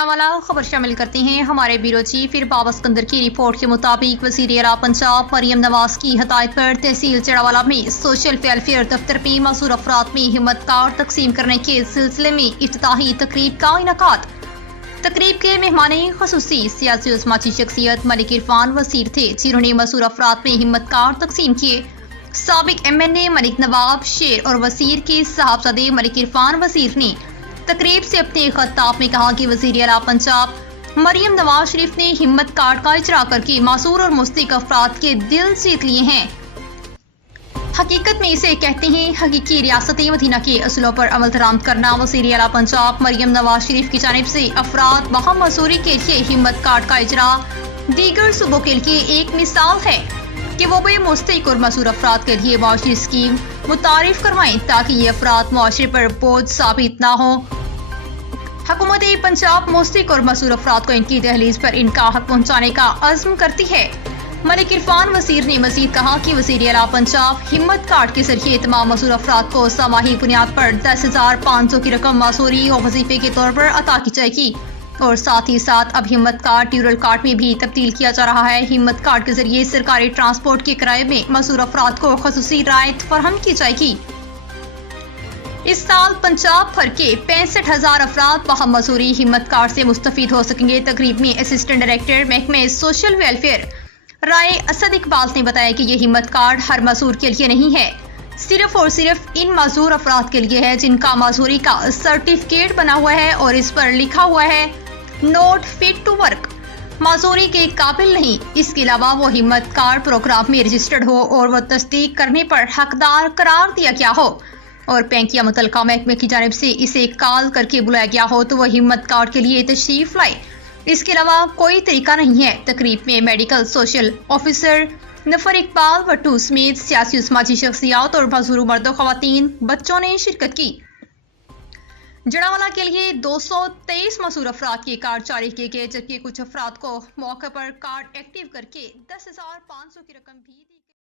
जड़ावाला खबर शामिल करते हैं। हमारे ब्यूरो चीफ इरबाब अस्कंदर की रिपोर्ट के मुताबिक वज़ीर आला पंजाब मरियम नवाज की हदायत पर तहसील जड़ावाला में सोशल वेलफेयर दफ्तर में मौजूद अफराद में हिम्मत कार्ड तकसीम करने के सिलसिले में इफ्तिताही तकरीब का इनेकाद। तकरीब के मेहमान खसूसी सियासी और समाजी शख्सियत मलिक इरफान वसीर थे, जिन्होंने मौजूद अफराद में हिम्मत कार्ड तकसीम किए। साबिक MNA मलिक नवाब शेर और वसीर के साहबजादे मलिक इरफान वसीर ने तकरीब से अपने खिताब में कहा कि वज़ीर आला पंजाब मरियम नवाज शरीफ ने हिम्मत कार्ड का इजरा करके मासूर और मुस्तक अफराद के दिल जीत लिए हैं। हकीकत में इसे कहते हैं हकीकी रियासत मदीना के असूलों पर अमल दरामद करना। वज़ीर आला पंजाब मरियम नवाज शरीफ की जानिब से अफराद वहाँ मजदूरी के लिए हिम्मत कार्ड का इजरा दीगर सूबों के लिए एक मिसाल है कि वो भी मुस्तक और मसूर अफराद के लिए मुआशी स्कीम मुतारिफ करवाएं ताकि ये अफराद मुआशरे पर बोझ साबित ना हो। हुकूमत पंजाब मुस्तक और मसूर अफराद को इनकी दहलीज पर इनका हक पहुँचाने का अज़्म करती है। मलिक इरफान वसीर ने मजीद कहा कि वज़ीर आला पंजाब हिम्मत कार्ड के जरिए तमाम मसूर अफराद को सामाही बुनियाद पर 10,500 की रकम मासूरी और वजीफे के तौर पर अता की जाएगी और साथ ही साथ अब हिम्मत कार्ड ड्यूरल कार्ड में भी तब्दील किया जा रहा है। हिम्मत कार्ड के जरिए सरकारी ट्रांसपोर्ट के किराए में मसूर अफराद को खसूसी रायत फरहम की जाएगी। इस साल पंजाब भर के 65,000 अफराद वहाँ मसूरी हिम्मत कार्ड से मुस्तफीद हो सकेंगे। तकरीब में असिस्टेंट डायरेक्टर महकमे सोशल वेलफेयर राय असद इकबाल ने बताया कि ये हिम्मत कार्ड हर मजदूर के लिए नहीं है, सिर्फ और सिर्फ इन मजदूर अफराद के लिए है जिनका मजदूरी का सर्टिफिकेट बना हुआ है और इस पर लिखा हुआ है नॉट फिट टू वर्क, मजदूरी के काबिल नहीं। इसके अलावा वो हिम्मत कार्ड प्रोग्राम में रजिस्टर्ड हो और वो तस्दीक करने पर हकदार करार दिया गया हो और बैंक या मुतलका महकमे की जानिब से इसे कॉल करके बुलाया गया हो तो वह हिम्मत कार्ड के लिए तशरीफ लाए। इसके अलावा कोई तरीका नहीं है। तकरीब में मेडिकल सोशल ऑफिसर नफर इकबाल वट्टू समेत सियासी और समाजी शख्सियात और मजदूर मर्दों खवातीन बच्चों ने शिरकत की। जड़ावाला के लिए 223 मसूर अफराद के कार्ड जारी किए गए, जबकि कुछ अफराद को मौके पर कार्ड एक्टिव करके 10,500 की रकम भी दी।